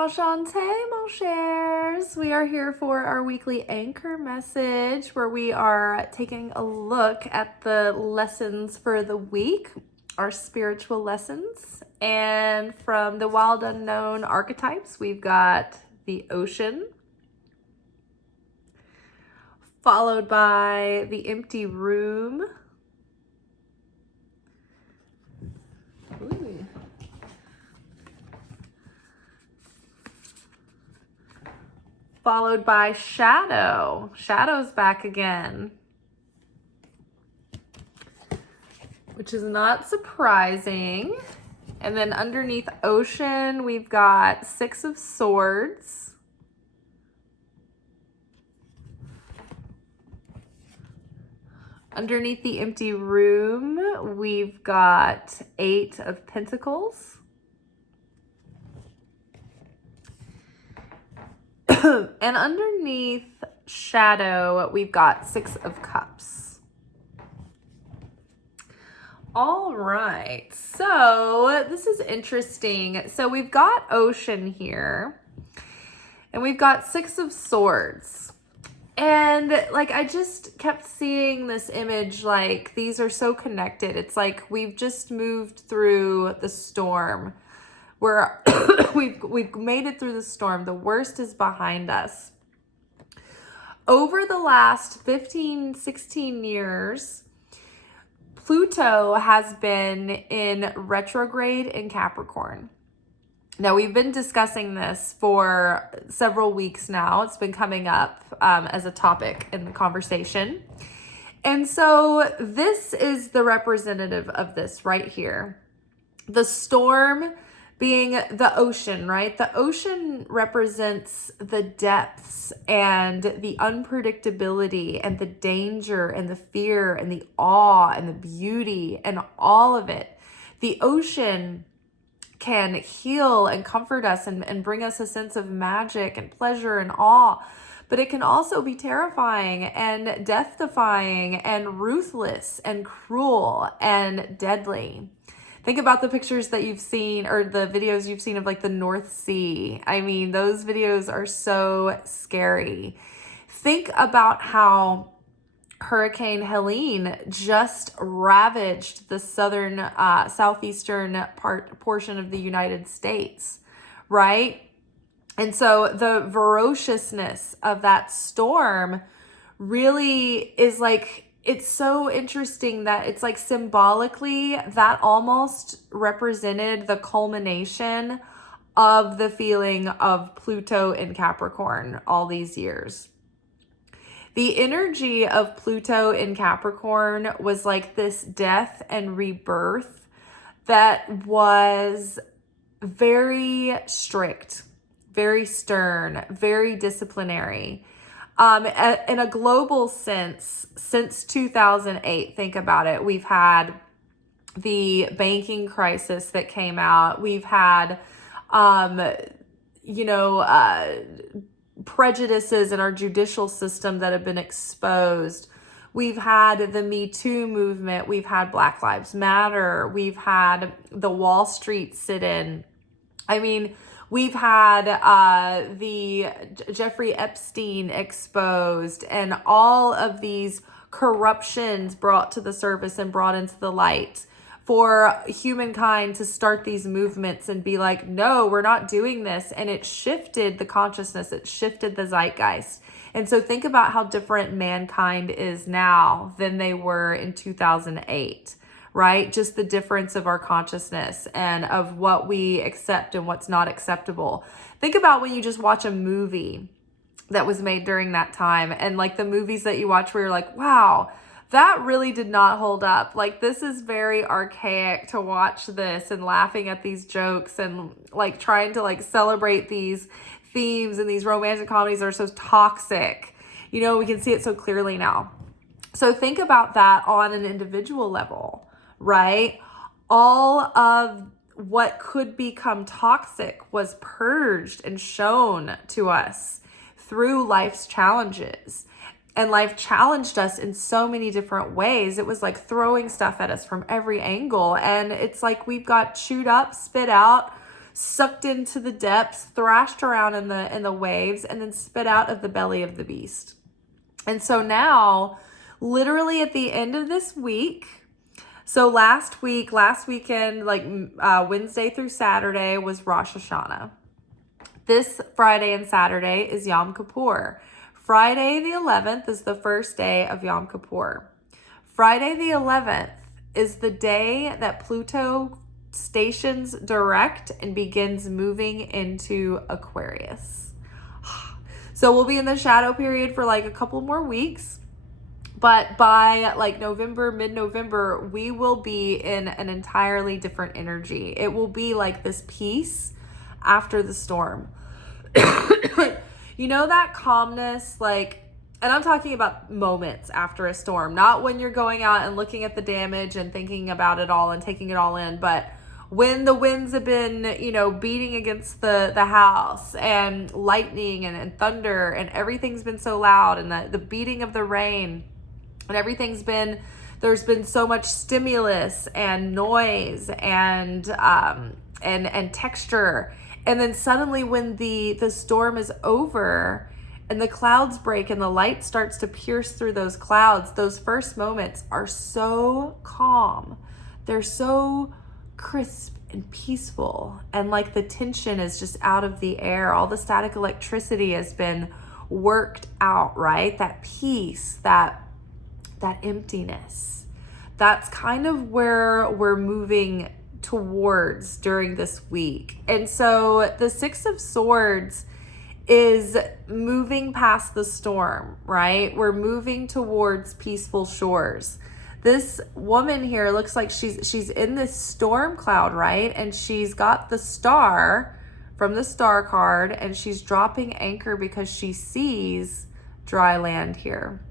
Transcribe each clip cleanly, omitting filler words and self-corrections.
Enchanté, mon chers. We are here for our weekly anchor message where we are taking a look at the lessons for the week, our spiritual lessons. And from the wild unknown archetypes, we've got the ocean, followed by the empty room. Ooh. Followed by shadow. Shadow's back again, which is not surprising. And then underneath ocean, we've got Six of Swords. Underneath the empty room, we've got Eight of Pentacles. And underneath shadow, we've got Six of Cups. All right, so this is interesting. So we've got ocean here, and we've got Six of Swords. And like, I just kept seeing this image, like these are so connected. It's like we've just moved through the storm. Where we've made it through the storm. The worst is behind us. Over the last 15, 16 years, Pluto has been in retrograde in Capricorn. Now, we've been discussing this for several weeks now. It's been coming up as a topic in the conversation. And so this is the representative of this right here. The storm being the ocean, right? The ocean represents the depths and the unpredictability and the danger and the fear and the awe and the beauty and all of it. The ocean can heal and comfort us and bring us a sense of magic and pleasure and awe, but it can also be terrifying and death-defying and ruthless and cruel and deadly. Think about the pictures that you've seen or the videos you've seen of like the North Sea. I mean, those videos are so scary. Think about how Hurricane Helene just ravaged the southern, southeastern portion of the United States, right? And so the ferociousness of that storm really is like, it's so interesting that it's like symbolically that almost represented the culmination of the feeling of Pluto in Capricorn all these years. The energy of Pluto in Capricorn was like this death and rebirth that was very strict, very stern, very disciplinary. In a global sense, since 2008, think about it. We've had the banking crisis that came out. We've had, prejudices in our judicial system that have been exposed. We've had the Me Too movement. We've had Black Lives Matter. We've had the Wall Street sit-in. I mean, we've had the Jeffrey Epstein exposed and all of these corruptions brought to the surface and brought into the light for humankind to start these movements and be like, no, we're not doing this. And it shifted the consciousness. It shifted the zeitgeist. And so think about how different mankind is now than they were in 2008. Right? Just the difference of our consciousness and of what we accept and what's not acceptable. Think about when you just watch a movie that was made during that time and like the movies that you watch where you're like, wow, that really did not hold up. Like, this is very archaic to watch this and laughing at these jokes and like trying to like celebrate these themes and these romantic comedies that are so toxic. You know, we can see it so clearly now. So think about that on an individual level. Right? All of what could become toxic was purged and shown to us through life's challenges. And life challenged us in so many different ways. It was like throwing stuff at us from every angle. And it's like we've got chewed up, spit out, sucked into the depths, thrashed around in the waves, and then spit out of the belly of the beast. And so now, literally at the end of this week, so last weekend, like Wednesday through Saturday was Rosh Hashanah. This Friday and Saturday is Yom Kippur. Friday the 11th is the first day of Yom Kippur. Friday the 11th is the day that Pluto stations direct and begins moving into Aquarius. So we'll be in the shadow period for like a couple more weeks. But by like November, mid-November, we will be in an entirely different energy. It will be like this peace after the storm. You know, that calmness, like, and I'm talking about moments after a storm, not when you're going out and looking at the damage and thinking about it all and taking it all in, but when the winds have been, you know, beating against the house and lightning and thunder and everything's been so loud, and the beating of the rain and there's been so much stimulus and noise and texture. And then suddenly when the storm is over and the clouds break and the light starts to pierce through those clouds, those first moments are so calm. They're so crisp and peaceful. And like the tension is just out of the air. All the static electricity has been worked out, right? That peace, that emptiness. That's kind of where we're moving towards during this week. And so the Six of Swords is moving past the storm, right? We're moving towards peaceful shores. This woman here looks like she's in this storm cloud, right? And she's got the star from the star card, and she's dropping anchor because she sees dry land here.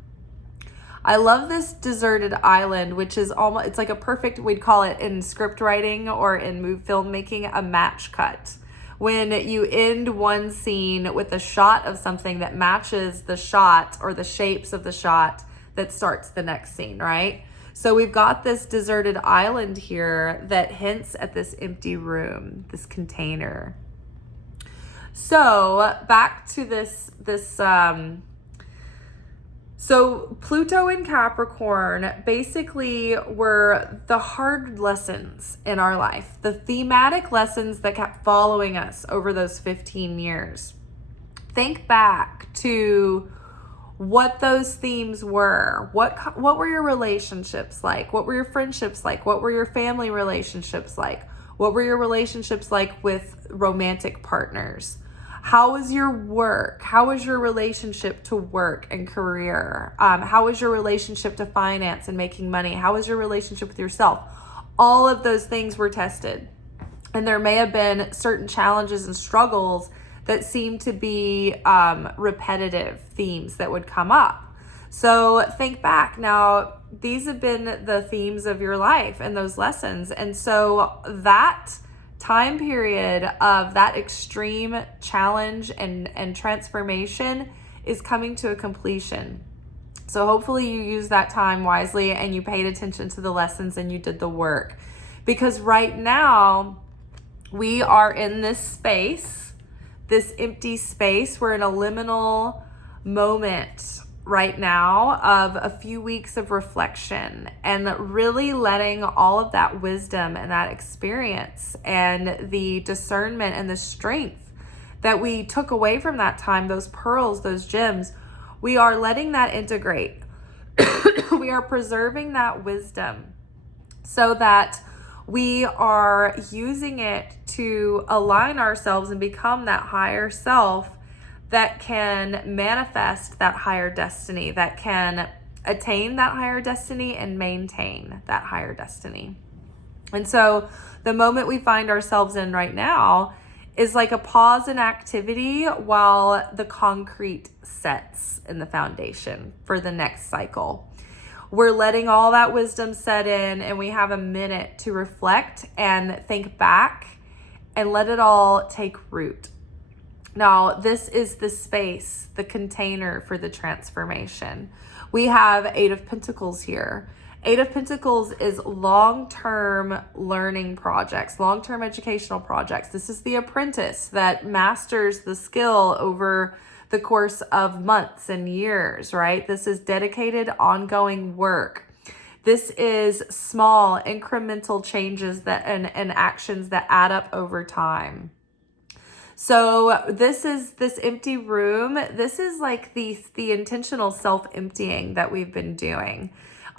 I love this deserted island, which is almost, it's like a perfect, we'd call it in script writing or in filmmaking, a match cut. When you end one scene with a shot of something that matches the shot or the shapes of the shot that starts the next scene, right? So we've got this deserted island here that hints at this empty room, this container. So back to this so Pluto and Capricorn basically were the hard lessons in our life, the thematic lessons that kept following us over those 15 years. Think back to what those themes were. What were your relationships like? What were your friendships like? What were your family relationships like? What were your relationships like with romantic partners? How was your work? How was your relationship to work and career? How was your relationship to finance and making money? How was your relationship with yourself? All of those things were tested. And there may have been certain challenges and struggles that seemed to be repetitive themes that would come up. So think back. Now, these have been the themes of your life and those lessons. And so that time period of that extreme challenge and transformation is coming to a completion. So hopefully you use that time wisely and you paid attention to the lessons and you did the work. Because right now we are in this space, this empty space. We're in a liminal moment right now of a few weeks of reflection and really letting all of that wisdom and that experience and the discernment and the strength that we took away from that time, those pearls, those gems, we are letting that integrate. We are preserving that wisdom so that we are using it to align ourselves and become that higher self that can manifest that higher destiny, that can attain that higher destiny and maintain that higher destiny. And so the moment we find ourselves in right now is like a pause in activity while the concrete sets in the foundation for the next cycle. We're letting all that wisdom set in, and we have a minute to reflect and think back and let it all take root. Now, this is the space, the container for the transformation. We have 8 of Pentacles here. Eight of Pentacles is long-term learning projects, long-term educational projects. This is the apprentice that masters the skill over the course of months and years, right? This is dedicated, ongoing work. This is small, incremental changes that and actions that add up over time. So this is this empty room. This is like the intentional self-emptying that we've been doing.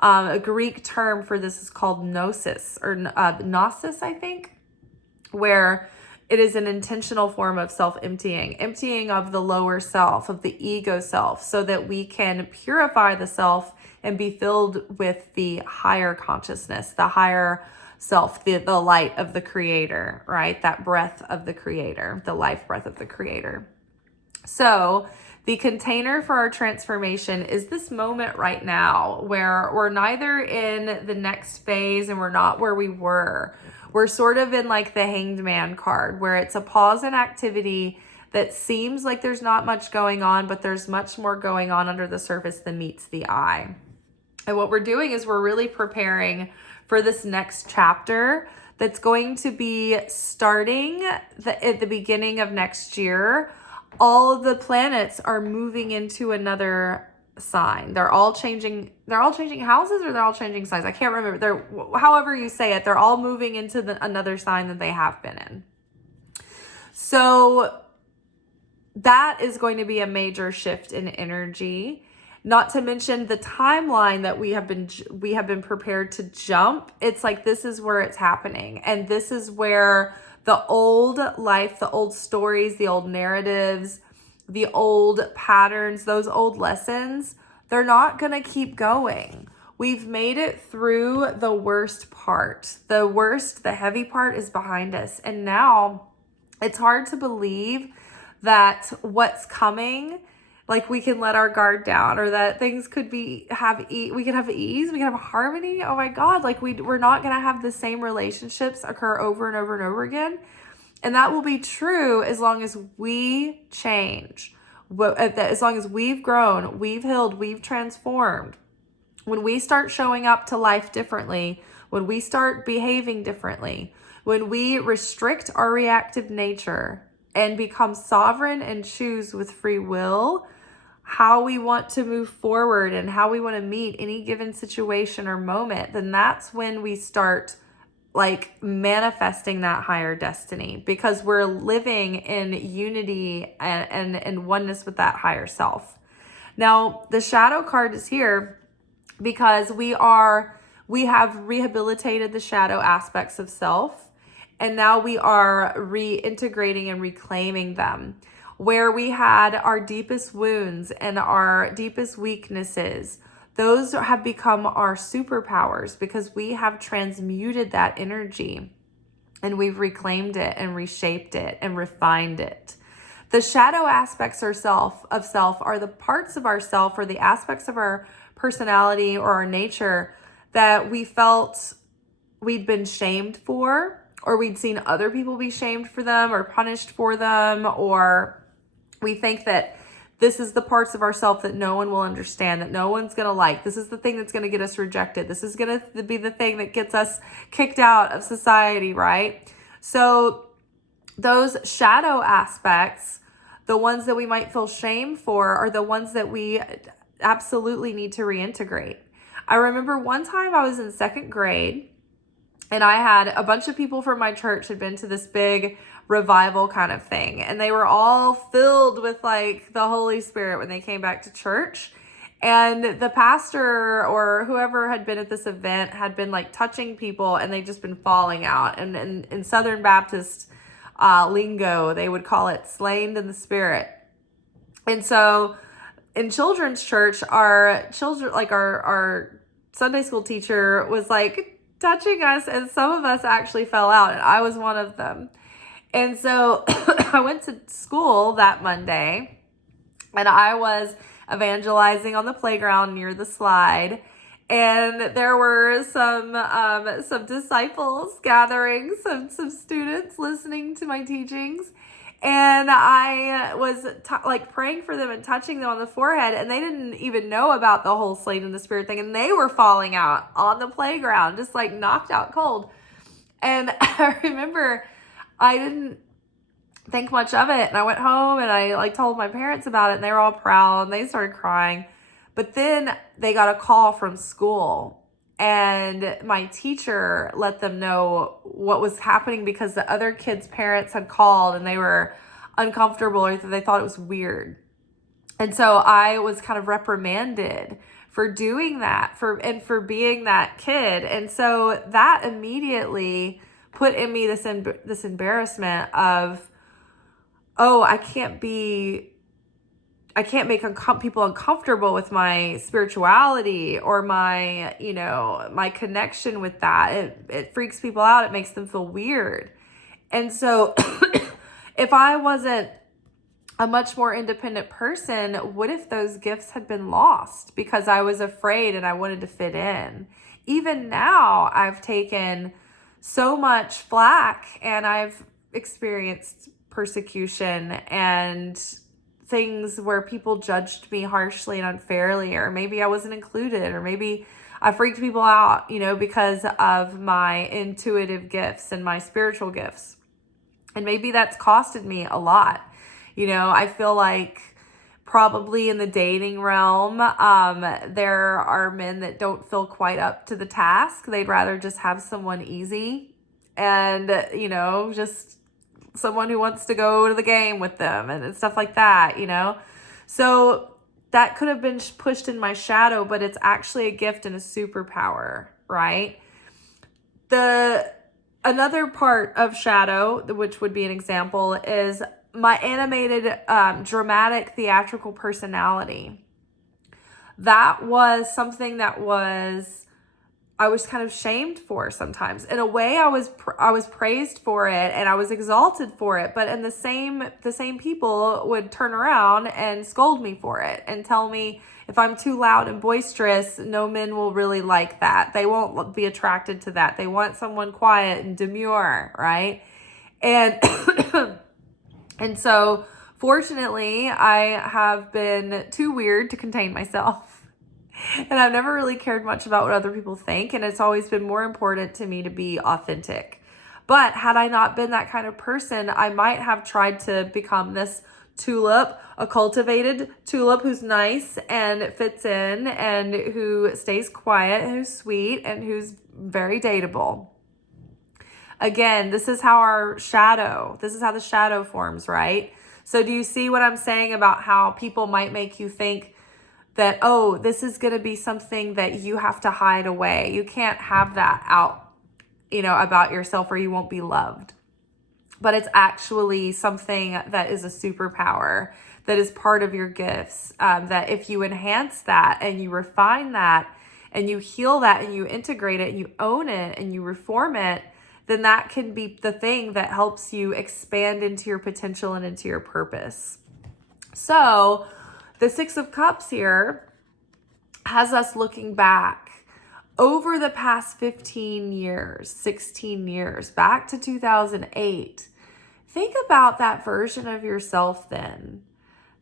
A Greek term for this is called gnosis or gnosis, I think, where it is an intentional form of self-emptying, emptying of the lower self, of the ego self, so that we can purify the self and be filled with the higher consciousness, the higher self, the light of the creator, right? That breath of the creator, the life breath of the creator. So the container for our transformation is this moment right now where we're neither in the next phase and we're not where we were. We're sort of in like the Hanged Man card, where it's a pause in activity that seems like there's not much going on, but there's much more going on under the surface than meets the eye. And what we're doing is we're really preparing for this next chapter that's going to be starting at the beginning of next year. All of the planets are moving into another sign. They're all changing houses, or they're all changing signs. I can't remember. However you say it, they're all moving into another sign that they have been in. So that is going to be a major shift in energy. Not to mention the timeline that we have been prepared to jump. It's like this is where it's happening, and this is where the old life, the old stories, the old narratives, the old patterns, those old lessons, they're not going to keep going. We've made it through the worst part. The heavy part is behind us. And now it's hard to believe that what's coming, like we can let our guard down, or that things could we can have ease, we can have harmony. Oh my God, like we're not going to have the same relationships occur over and over and over again. And that will be true as long as we change, as long as we've grown, we've healed, we've transformed. When we start showing up to life differently, when we start behaving differently, when we restrict our reactive nature and become sovereign and choose with free will how we want to move forward and how we want to meet any given situation or moment, then that's when we start like manifesting that higher destiny, because we're living in unity and oneness with that higher self. Now, the shadow card is here because we have rehabilitated the shadow aspects of self, and now we are reintegrating and reclaiming them. Where we had our deepest wounds and our deepest weaknesses, those have become our superpowers because we have transmuted that energy and we've reclaimed it and reshaped it and refined it. The shadow aspects of self are the parts of ourself or the aspects of our personality or our nature that we felt we'd been shamed for, or we'd seen other people be shamed for them or punished for them, or we think that this is the parts of ourselves that no one will understand, that no one's going to like. This is the thing that's going to get us rejected. This is going to be the thing that gets us kicked out of society, right? So those shadow aspects, the ones that we might feel shame for, are the ones that we absolutely need to reintegrate. I remember one time I was in second grade, and I had a bunch of people from my church had been to this big revival kind of thing. And they were all filled with like the Holy Spirit when they came back to church. And the pastor or whoever had been at this event had been like touching people, and they'd just been falling out. And in Southern Baptist lingo, they would call it slain in the spirit. And so in children's church, our Sunday school teacher was like touching us, and some of us actually fell out, and I was one of them. And so I went to school that Monday, and I was evangelizing on the playground near the slide, and there were some disciples gathering, some students listening to my teachings. And I was like praying for them and touching them on the forehead, and they didn't even know about the whole slain in the spirit thing, and they were falling out on the playground, just like knocked out cold. And I remember I didn't think much of it, and I went home and I like told my parents about it, and they were all proud and they started crying. But then they got a call from school, and my teacher let them know what was happening because the other kids' parents had called and they were uncomfortable, or they thought it was weird. And so I was kind of reprimanded for doing that, for being that kid. And so that immediately put in me this embarrassment of, oh, I can't make people uncomfortable with my spirituality or my, my connection with that. It freaks people out. It makes them feel weird. And so if I wasn't a much more independent person, what if those gifts had been lost because I was afraid and I wanted to fit in? Even now, I've taken so much flack and I've experienced persecution and things where people judged me harshly and unfairly, or maybe I wasn't included, or maybe I freaked people out, because of my intuitive gifts and my spiritual gifts. And maybe that's costed me a lot. I feel like probably in the dating realm, there are men that don't feel quite up to the task. They'd rather just have someone easy and, just someone who wants to go to the game with them and stuff like that, So that could have been pushed in my shadow, but it's actually a gift and a superpower, right? Another part of shadow, which would be an example, is my animated, dramatic, theatrical personality. That was something that I was kind of shamed for sometimes. In a way, I was praised for it and I was exalted for it. But in the same people would turn around and scold me for it and tell me if I'm too loud and boisterous, no men will really like that. They won't be attracted to that. They want someone quiet and demure, right? And and so, fortunately, I have been too weird to contain myself. And I've never really cared much about what other people think. And it's always been more important to me to be authentic. But had I not been that kind of person, I might have tried to become this tulip, a cultivated tulip who's nice and fits in and who stays quiet, and who's sweet, and who's very dateable. Again, this is how the shadow forms, right? So do you see what I'm saying about how people might make you think that, oh, this is going to be something that you have to hide away. You can't have that out, about yourself, or you won't be loved. But it's actually something that is a superpower, that is part of your gifts, that if you enhance that and you refine that and you heal that and you integrate it and you own it and you reform it, then that can be the thing that helps you expand into your potential and into your purpose. So the Six of Cups here has us looking back over the past 15 years, 16 years, back to 2008. Think about that version of yourself then.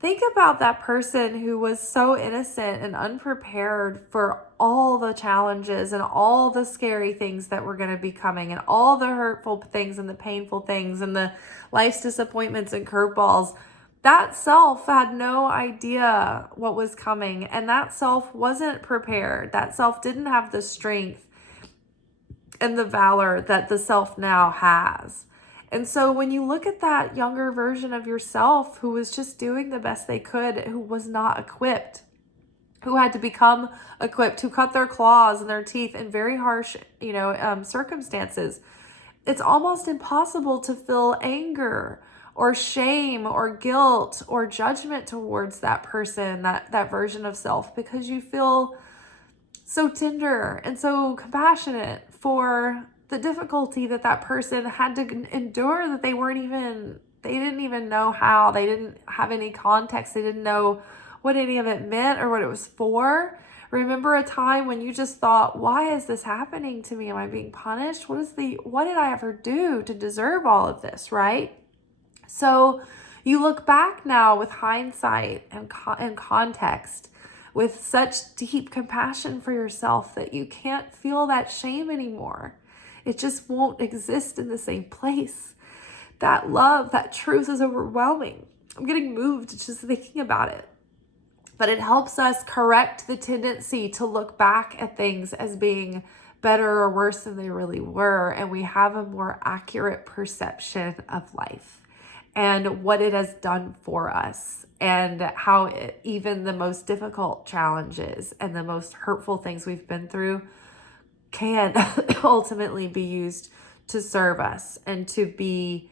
Think about that person who was so innocent and unprepared for all the challenges and all the scary things that were going to be coming, and all the hurtful things and the painful things and the life's disappointments and curveballs. That self had no idea what was coming, and that self wasn't prepared. That self didn't have the strength and the valor that the self now has. And so when you look at that younger version of yourself who was just doing the best they could, who was not equipped, who had to become equipped, who cut their claws and their teeth in very harsh, circumstances, it's almost impossible to feel anger or shame or guilt or judgment towards that person, that version of self, because you feel so tender and so compassionate for the difficulty that person had to endure, that they didn't even know how. They didn't have any context. They didn't know what any of it meant or what it was for. Remember a time when you just thought, why is this happening to me? Am I being punished? What did I ever do to deserve all of this, right? So you look back now with hindsight and context, with such deep compassion for yourself that you can't feel that shame anymore. It just won't exist in the same place. That love, that truth is overwhelming. I'm getting moved just thinking about it. But it helps us correct the tendency to look back at things as being better or worse than they really were. And we have a more accurate perception of life and what it has done for us, and how even the most difficult challenges and the most hurtful things we've been through can ultimately be used to serve us and to be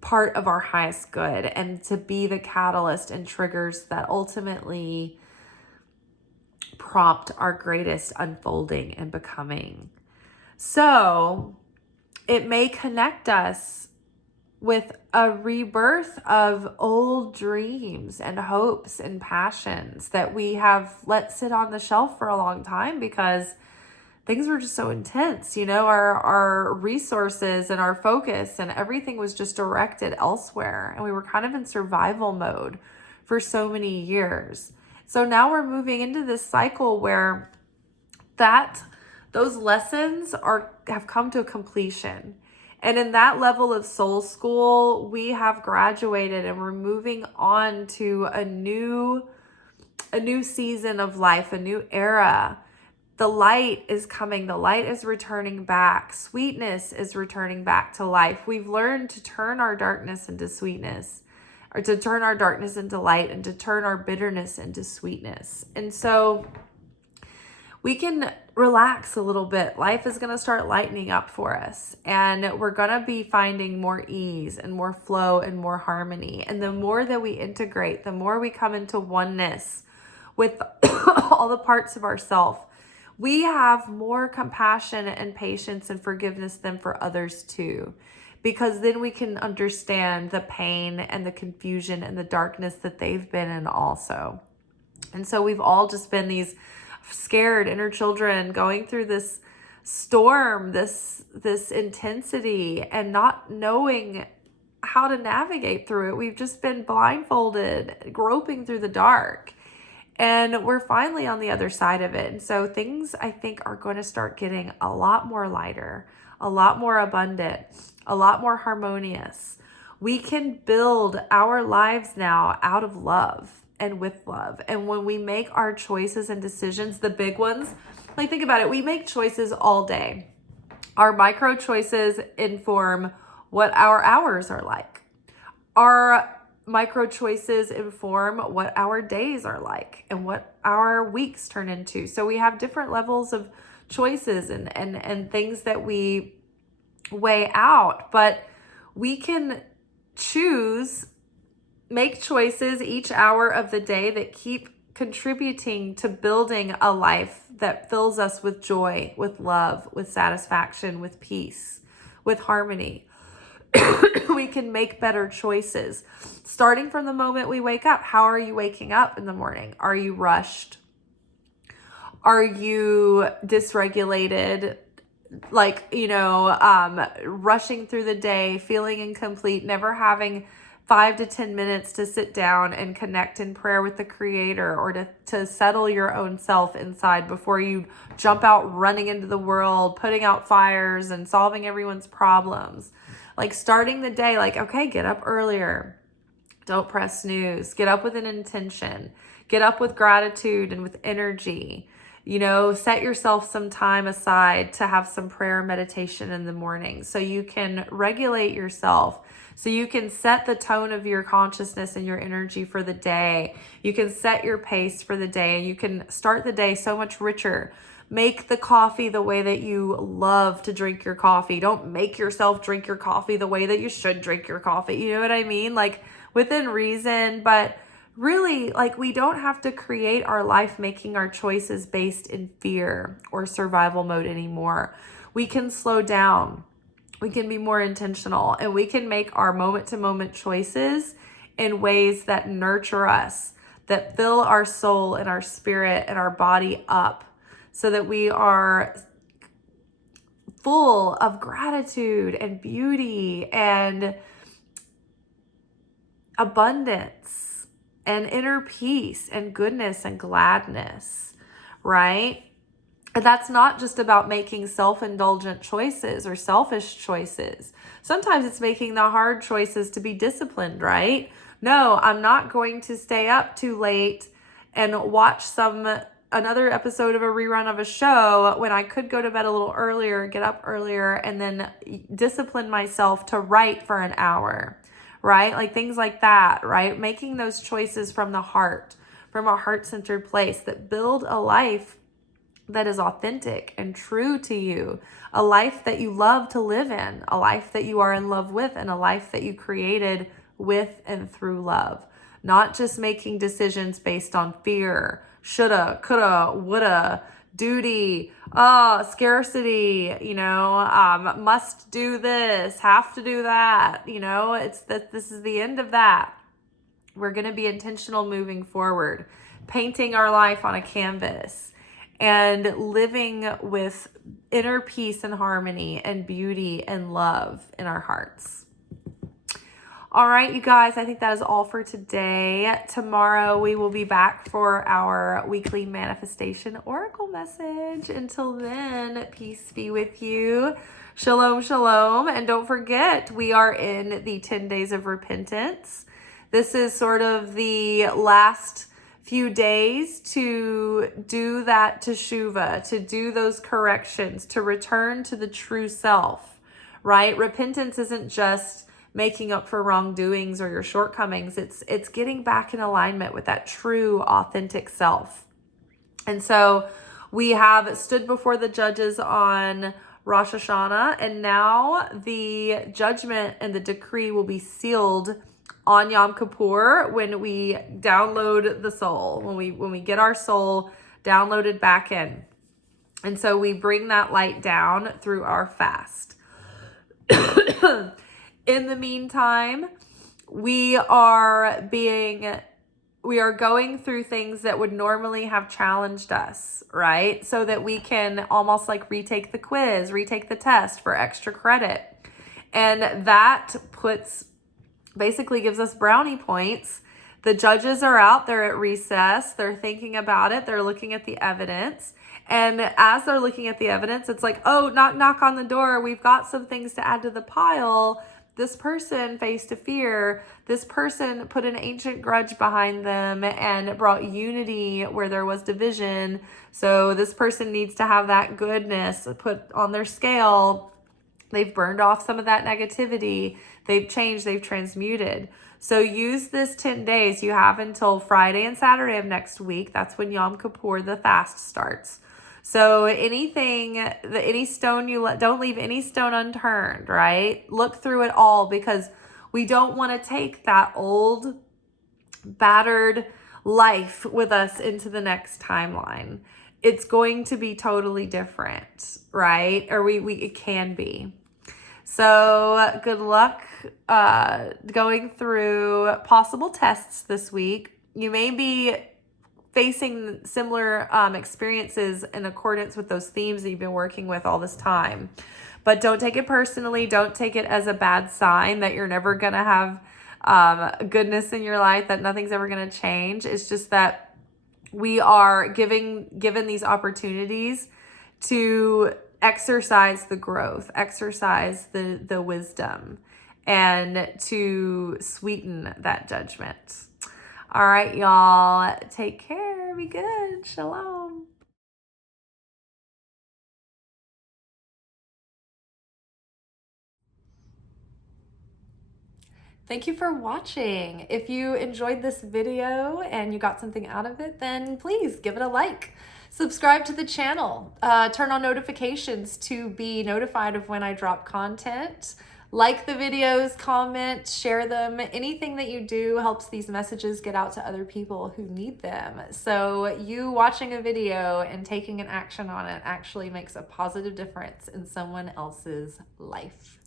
part of our highest good, and to be the catalyst and triggers that ultimately prompt our greatest unfolding and becoming. So it may connect us with a rebirth of old dreams and hopes and passions that we have let sit on the shelf for a long time because things were just so intense. Our resources and our focus and everything was just directed elsewhere. And we were kind of in survival mode for so many years. So now we're moving into this cycle where those lessons have come to completion. And in that level of soul school, we have graduated and we're moving on to a new season of life, a new era. The light is coming. The light is returning back. Sweetness is returning back to life. We've learned to turn our darkness into sweetness, or to turn our darkness into light, and to turn our bitterness into sweetness. And so we can relax a little bit. Life is going to start lightening up for us, and we're going to be finding more ease and more flow and more harmony. And the more that we integrate, the more we come into oneness with all the parts of ourself, we have more compassion and patience and forgiveness than for others too, because then we can understand the pain and the confusion and the darkness that they've been in also. And so we've all just been these scared inner children going through this storm, this intensity, and not knowing how to navigate through it. We've just been blindfolded, groping through the dark. And we're finally on the other side of it. And so things, I think, are going to start getting a lot more lighter, a lot more abundant, a lot more harmonious. We can build our lives now out of love and with love. And when we make our choices and decisions, the big ones, like think about it, we make choices all day. Our micro choices inform what our hours are like. Our micro choices inform what our days are like and what our weeks turn into. So we have different levels of choices and things that we weigh out, but we can make choices each hour of the day that keep contributing to building a life that fills us with joy, with love, with satisfaction, with peace, with harmony. We can make better choices. Starting from the moment we wake up. How are you waking up in the morning? Are you rushed? Are you dysregulated? Rushing through the day, feeling incomplete, never having 5 to 10 minutes to sit down and connect in prayer with the Creator, or to settle your own self inside before you jump out running into the world, putting out fires and solving everyone's problems. Like starting the day, okay, get up earlier. Don't press snooze. Get up with an intention. Get up with gratitude and with energy. Set yourself some time aside to have some prayer and meditation in the morning so you can regulate yourself, so you can set the tone of your consciousness and your energy for the day. You can set your pace for the day, and you can start the day so much richer. Make the coffee the way that you love to drink your coffee. Don't make yourself drink your coffee the way that you should drink your coffee. You know what I mean? Within reason, but really, we don't have to create our life making our choices based in fear or survival mode anymore. We can slow down. We can be more intentional, and we can make our moment-to-moment choices in ways that nurture us, that fill our soul and our spirit and our body up, so that we are full of gratitude and beauty and abundance and inner peace and goodness and gladness, right? And that's not just about making self-indulgent choices or selfish choices. Sometimes it's making the hard choices to be disciplined, right? No, I'm not going to stay up too late and watch another episode of a rerun of a show when I could go to bed a little earlier, get up earlier, and then discipline myself to write for an hour, right? Like things like that, right? Making those choices from the heart, from a heart-centered place that build a life that is authentic and true to you, a life that you love to live in, a life that you are in love with, and a life that you created with and through love. Not just making decisions based on fear, shoulda, coulda, woulda, duty, scarcity, must do this, have to do that, it's that this is the end of that. We're going to be intentional moving forward, painting our life on a canvas and living with inner peace and harmony and beauty and love in our hearts. All right, you guys, I think that is all for today. Tomorrow we will be back for our weekly manifestation oracle message. Until then, peace be with you. Shalom, shalom. And don't forget, we are in the 10 days of repentance. This is sort of the last few days to do that teshuvah, to do those corrections, to return to the true self, right? Repentance isn't just making up for wrongdoings or your shortcomings. It's getting back in alignment with that true, authentic self. And so we have stood before the judges on Rosh Hashanah, and now the judgment and the decree will be sealed on Yom Kippur when we download the soul, when we get our soul downloaded back in. And so we bring that light down through our fast. In the meantime, we are going through things that would normally have challenged us, right? So that we can almost like retake the quiz, retake the test for extra credit. And that basically gives us brownie points. The judges are out, they're at recess, they're thinking about it, they're looking at the evidence. And as they're looking at the evidence, it's like, oh, knock, knock on the door. We've got some things to add to the pile. This person faced a fear. This person put an ancient grudge behind them and brought unity where there was division. So this person needs to have that goodness put on their scale. They've burned off some of that negativity. They've changed, they've transmuted. So use this 10 days. You have until Friday and Saturday of next week. That's when Yom Kippur, the fast, starts. So any stone don't leave any stone unturned, right? Look through it all, because we don't want to take that old, battered life with us into the next timeline. It's going to be totally different, right? Or it can be. So good luck going through possible tests this week. You may be facing similar experiences in accordance with those themes that you've been working with all this time. But don't take it personally. Don't take it as a bad sign that you're never going to have goodness in your life, that nothing's ever going to change. It's just that we are given these opportunities to exercise the growth, exercise the wisdom, and to sweeten that judgment. All right, y'all. Take care. Be good. Shalom. Thank you for watching. If you enjoyed this video and you got something out of it, then please give it a like. Subscribe to the channel. Turn on notifications to be notified of when I drop content. Like the videos, comment, share them. Anything that you do helps these messages get out to other people who need them. So you watching a video and taking an action on it actually makes a positive difference in someone else's life.